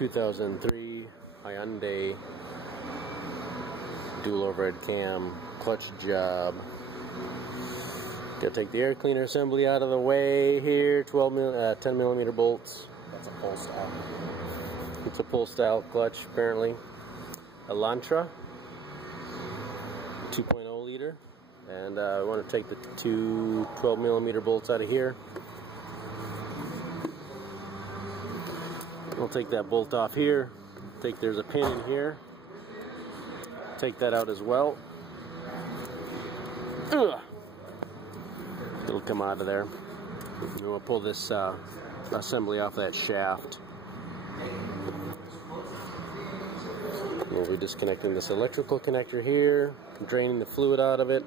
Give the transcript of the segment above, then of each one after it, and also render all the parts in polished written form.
2003 Hyundai dual overhead cam clutch job. Gotta take the air cleaner assembly out of the way here. 10 millimeter bolts. That's a pull style. It's a pull style clutch apparently. Elantra 2.0 liter, and I want to take the two 12 millimeter bolts out of here. We'll take that bolt off here. There's a pin in here. Take that out as well. Ugh. It'll come out of there. And we'll pull this assembly off that shaft. We'll be disconnecting this electrical connector here, draining the fluid out of it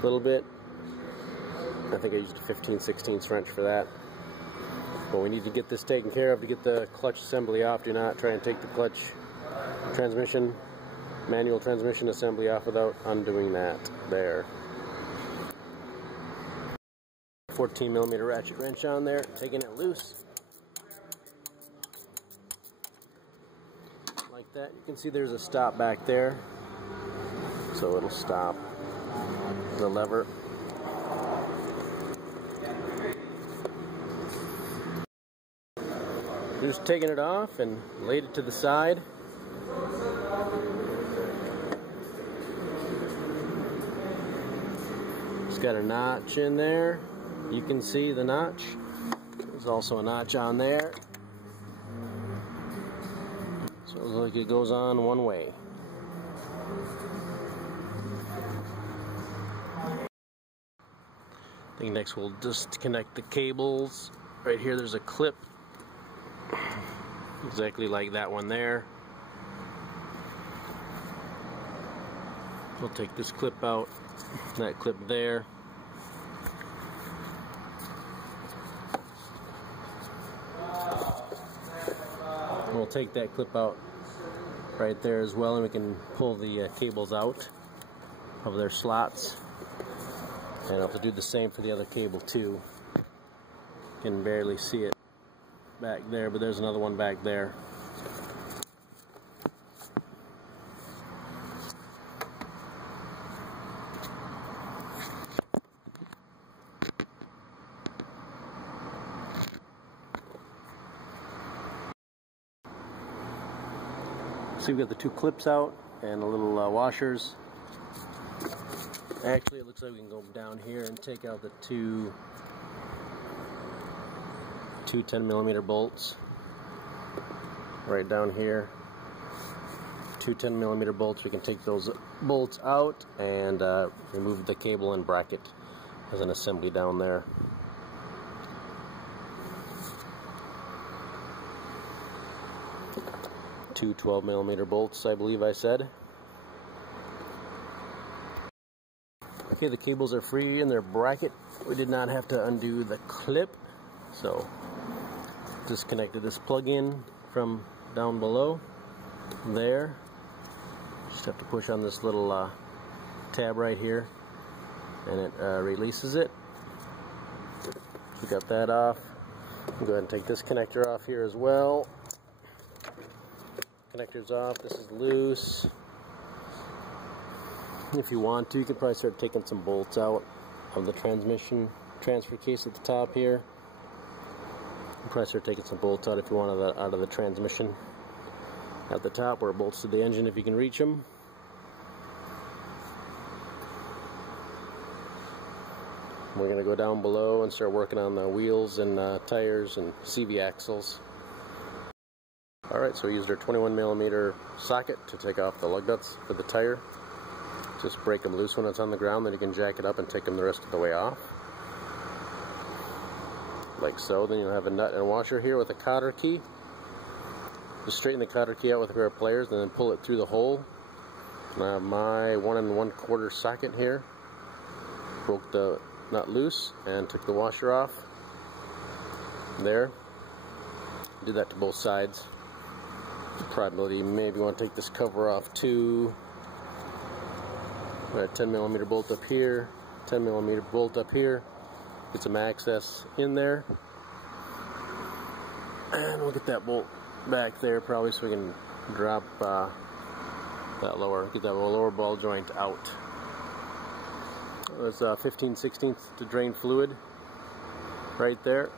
a little bit. I think I used a 15/16 wrench for that. But we need to get this taken care of to get the clutch assembly off. Do not try and take the clutch transmission, manual transmission assembly off without undoing that there. 14 millimeter ratchet wrench on there, taking it loose. Like that. You can see there's a stop back there, so it'll stop the lever. Just taking it off and laid it to the side. It's got a notch in there. You can see the notch. There's also a notch on there. So it looks like it goes on one way. I think next we'll disconnect the cables. Right here there's a clip, exactly like that one there. We'll take this clip out, that clip there. We'll take that clip out right there as well, and we can pull the cables out of their slots. And I'll have to do the same for the other cable too. You can barely see it back there, but there's another one back there. So we've got the two clips out and the little washers. Actually, it looks like we can go down here and take out the two 10 millimeter bolts. Right down here. Two 10 millimeter bolts. We can take those bolts out and remove the cable and bracket as an assembly down there. Two 12 millimeter bolts, I believe I said. Okay, the cables are free in their bracket. We did not have to undo the clip, so disconnected this plug-in from down below there. Just have to push on this little tab right here, and it releases it. We got that off. I'll go ahead and take this connector off here as well. Connector's off. This is loose. If you want to, you could probably start taking some bolts out of the transmission transfer case at the top here. You can probably start taking some bolts out if you want out of the transmission at the top where it bolts to the engine if you can reach them. We're going to go down below and start working on the wheels and tires and CV axles. Alright, so we used our 21 millimeter socket to take off the lug nuts for the tire. Just break them loose when it's on the ground, then you can jack it up and take them the rest of the way off. Like so. Then you'll have a nut and washer here with a cotter key. Just straighten the cotter key out with a pair of pliers and then pull it through the hole. And I have my 1 1/4 socket here. Broke the nut loose and took the washer off. There. Do that to both sides. Probably maybe want to take this cover off too. Got a 10 millimeter bolt up here, 10 millimeter bolt up here. Get some access in there, and we'll get that bolt back there probably so we can drop that lower ball joint out. There's 15/16 to drain fluid right there.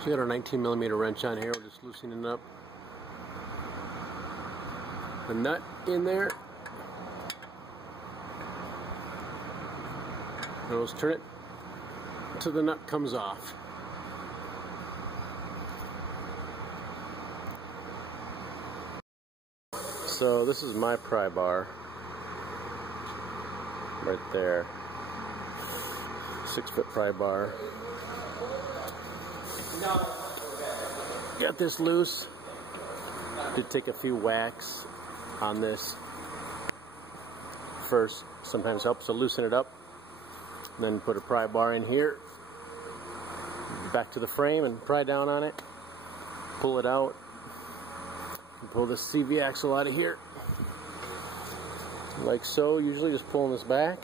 So we got our 19mm wrench on here. We're just loosening up the nut in there. And let's turn it until the nut comes off. So this is my pry bar right there. 6-foot pry bar. Got this loose. Did take a few whacks on this first. Sometimes helps to loosen it up. And then put a pry bar in here. Back to the frame and pry down on it. Pull it out. And pull this CV axle out of here. Like so. Usually just pulling this back.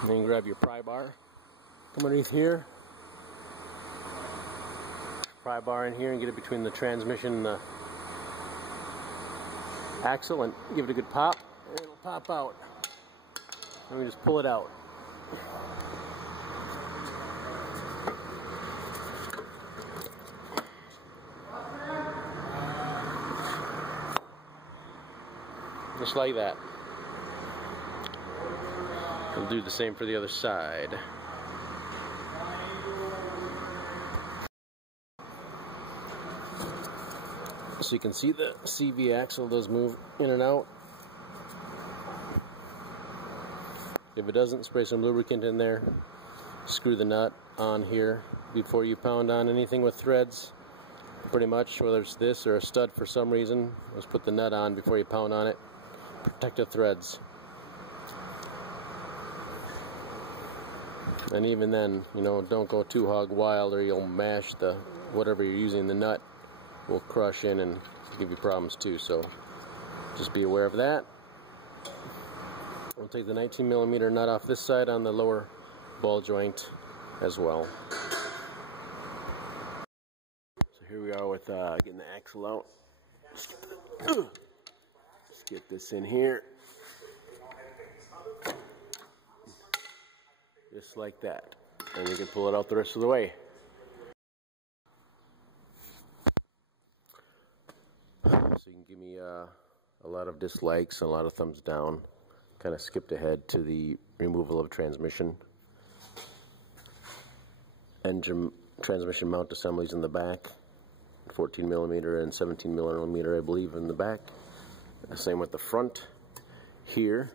And then you grab your pry bar. Come underneath here. Pry bar in here and get it between the transmission and the axle and give it a good pop, and it'll pop out. And we just pull it out. Just like that. We'll do the same for the other side. So you can see the CV axle does move in and out. If it doesn't, spray some lubricant in there. Screw the nut on here before you pound on anything with threads. Pretty much, whether it's this or a stud for some reason, just put the nut on before you pound on it. Protect the threads. And even then, you know, don't go too hog wild or you'll mash the whatever you're using the nut will crush in and give you problems too, so just be aware of that. We'll take the 19mm nut off this side on the lower ball joint as well. So here we are with getting the axle out. Let's get this in here. Just like that. And you can pull it out the rest of the way. So you can give me a lot of dislikes and a lot of thumbs down. Kind of skipped ahead to the removal of transmission. Engine transmission mount assemblies in the back. 14mm and 17mm I believe in the back. Same with the front. Here,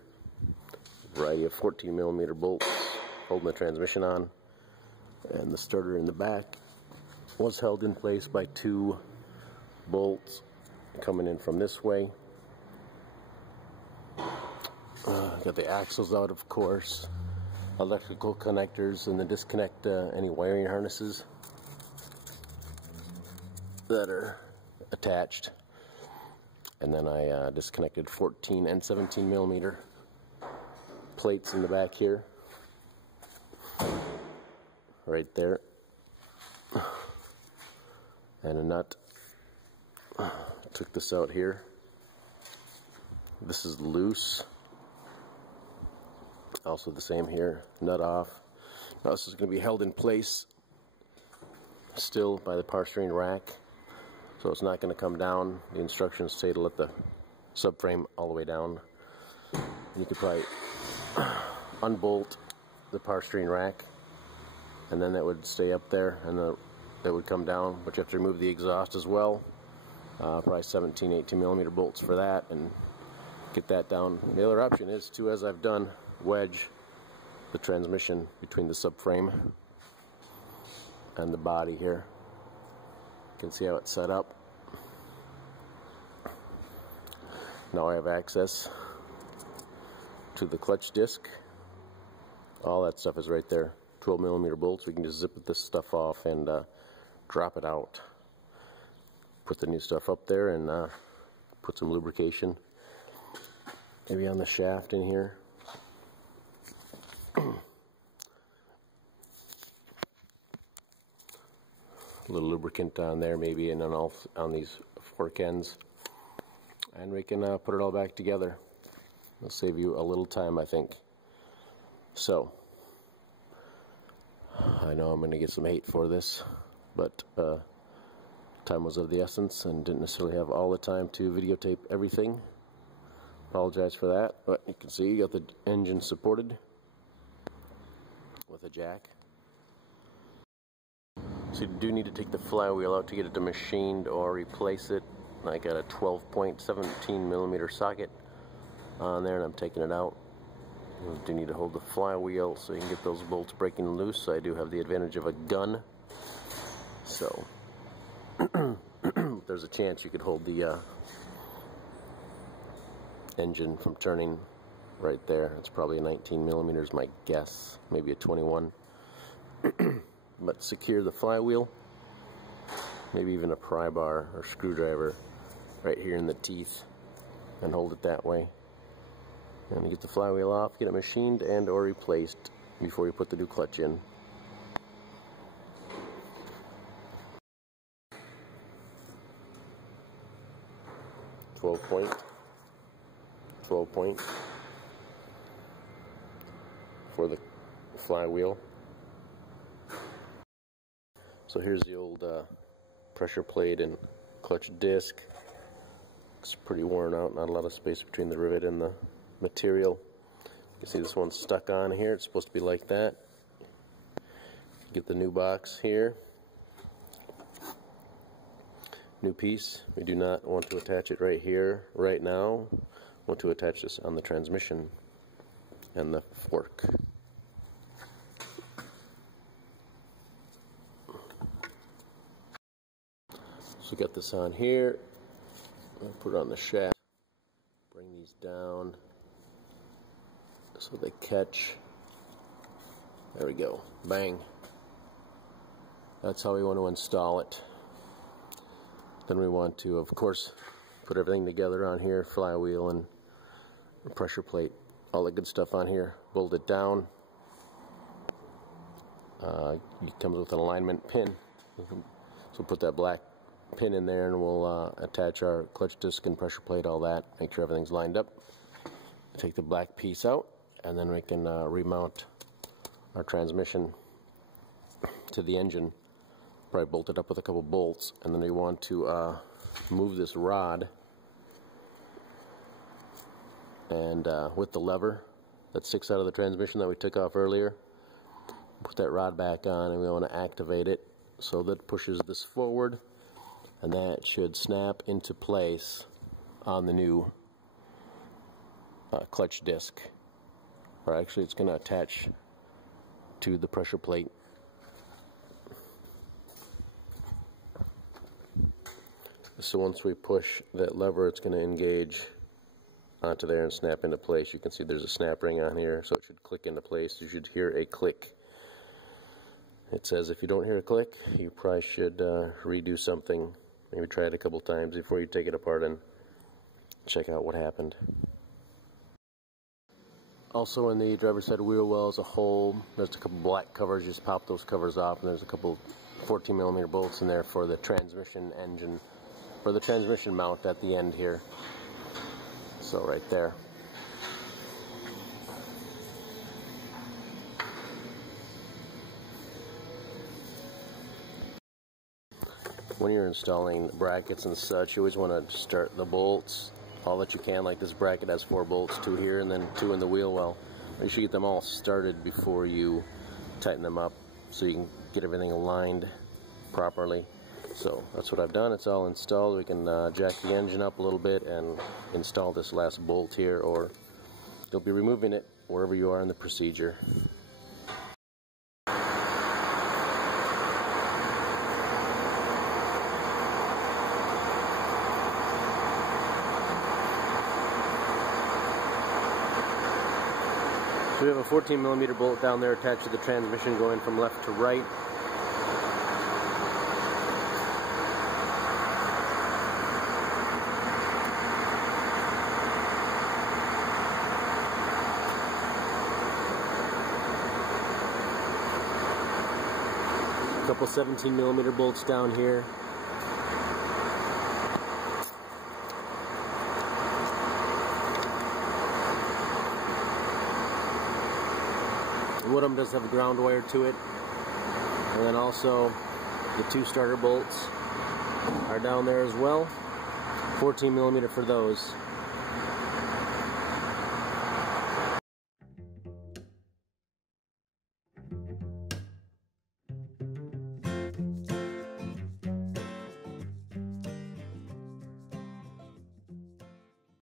a variety of 14mm bolts holding the transmission on. And the starter in the back was held in place by 2 bolts coming in from this way. Got the axles out, of course, electrical connectors, and then disconnect any wiring harnesses that are attached. And then I disconnected 14 and 17mm plates in the back here, right there, and a nut. Took this out here. This is loose. Also the same here, nut off. Now this is going to be held in place still by the power steering rack, so it's not going to come down. The instructions say to let the subframe all the way down. You could probably unbolt the power steering rack, and then that would stay up there, and that would come down, but you have to remove the exhaust as well. Probably 17, 18mm bolts for that, and get that down. The other option is to, as I've done, wedge the transmission between the subframe and the body here. You can see how it's set up. Now I have access to the clutch disc. All that stuff is right there. 12mm bolts. We can just zip this stuff off and drop it out. Put the new stuff up there and put some lubrication maybe on the shaft in here. a little lubricant on there maybe, and on these fork ends, and we can put it all back together. It'll save you a little time, I think. So I know I'm going to get some hate for this, but time was of the essence and didn't necessarily have all the time to videotape everything. Apologize for that, but you can see you got the engine supported with a jack. So you do need to take the flywheel out to get it machined or replace it. I got a 12.17 millimeter socket on there and I'm taking it out. You do need to hold the flywheel so you can get those bolts breaking loose. So I do have the advantage of a gun. So there's a chance you could hold the engine from turning right there. It's probably a 19 millimeters, my guess, maybe a 21. But secure the flywheel, maybe even a pry bar or screwdriver right here in the teeth, and hold it that way. And get the flywheel off, get it machined and or replaced before you put the new clutch in. Twelve point for the flywheel. So here's the old pressure plate and clutch disc. It's pretty worn out, not a lot of space between the rivet and the material. You can see this one's stuck on here. It's supposed to be like that. Get the new box here. New piece. We do not want to attach it right here, right now. We want to attach this on the transmission and the fork. So got this on here. I'll put it on the shaft. Bring these down so they catch. There we go. Bang. That's how we want to install it. Then we want to, of course, put everything together on here, flywheel and pressure plate, all the good stuff on here. Bolt it down. It comes with an alignment pin. So put that black pin in there and we'll attach our clutch disc and pressure plate, all that. Make sure everything's lined up. Take the black piece out and then we can remount our transmission to the engine. Probably bolt it up with a couple bolts, and then we want to move this rod and with the lever that sticks out of the transmission that we took off earlier, put that rod back on, and we want to activate it so that it pushes this forward, and that should snap into place on the new clutch disc. Or actually it's going to attach to the pressure plate. So once we push that lever, it's going to engage onto there and snap into place. You can see there's a snap ring on here, so it should click into place. You should hear a click. It says if you don't hear a click, you probably should redo something. Maybe try it a couple times before you take it apart and check out what happened. Also in the driver's side wheel well is a hole. There's a couple black covers. Just pop those covers off, and there's a couple 14 millimeter bolts in there for the transmission engine, for the transmission mount at the end here. So right there. When you're installing brackets and such, you always want to start the bolts all that you can. Like this bracket has 4 bolts, 2 here and then 2 in the wheel well. You should get them all started before you tighten them up so you can get everything aligned properly. So that's what I've done. It's all installed. We can jack the engine up a little bit and install this last bolt here, or you'll be removing it wherever you are in the procedure. So we have a 14 millimeter bolt down there attached to the transmission going from left to right. couple 17mm bolts down here. Woodham does have a ground wire to it, and then also the 2 starter bolts are down there as well. 14mm for those.